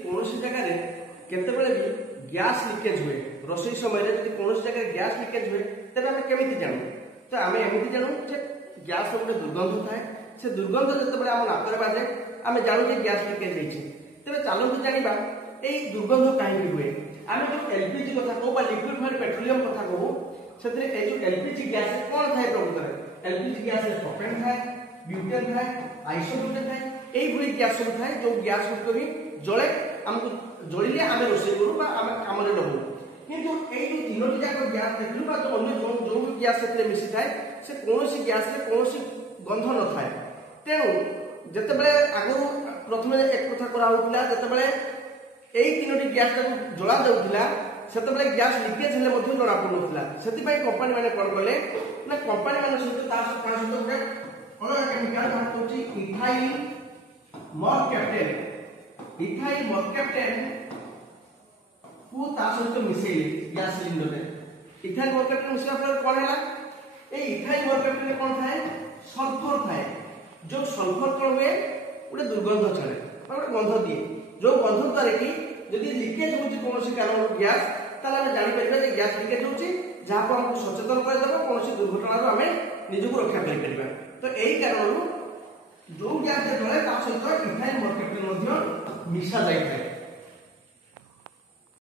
कौन जगह केतबेले भी गैस लीकेज हुए रोषेई समय रे यदि कौन जगह गैस लीकेज हुए तबे आम केमिति जानू तो आम एमती जानू जे गैस गोटे दुर्गंध थाए से दुर्गंध जिते आम नाकरे बाजे आम जानू जे गैस लीकेज होती तेज चलते जाना यही दुर्गंध कहीं हुए आम जो एलपीजी कथा कहूँ लिक्विफाइड पेट्रोलियम कथा कहूँ से एलपीजी गैस कौन थाए प्रकृत एलपीजी गैस प्रोपेन थाए ब्यूटेन थाए आइसोब्यूटेन थाए यही गैस सब थाए जो गैस गुड़िक भी जले आमको जलिले आम रोषे करूँ कम लगू किंतु ये जो तीनोटी जाक गैस देखलु जो गैस से मिसी थाए से कौन गैस कौन गंध न थाए तेणु जितेबाला आगु प्रथम एक कथा कराला जितेबाला यही तीनोटी गैस जला जाऊला से गैस लिकेज हेल्ले जना पड़ूला से कंपानी मैंने कौन कले ना कंपानी मान सहित गोटे अलग केमिकाल बाहर इथाइल मरकैप्टेन इथाइल मरकैप्टेन को सहित मिसेले गैस सिलिंडर में इथाइल मरकैप्टेन मिसला फल कौन है ये इथाइल मरकैप्टेन कौन थाए सल्फर थाए जो सल्फर कौन हुए गोटे दुर्गंध छाड़े गोटे गंध दिए जो गंध द्वारा कि यदि लिकेज हो कौन कारण गैस ताले आम जापर गैस लिकेज हो जहाँ को हमको सचेतन करदेव कौन दुर्घटना आम निजक रक्षा कर तो यही कारण जो गैस जले सहित इथाइल मरकैप्टेन मिसा जाए।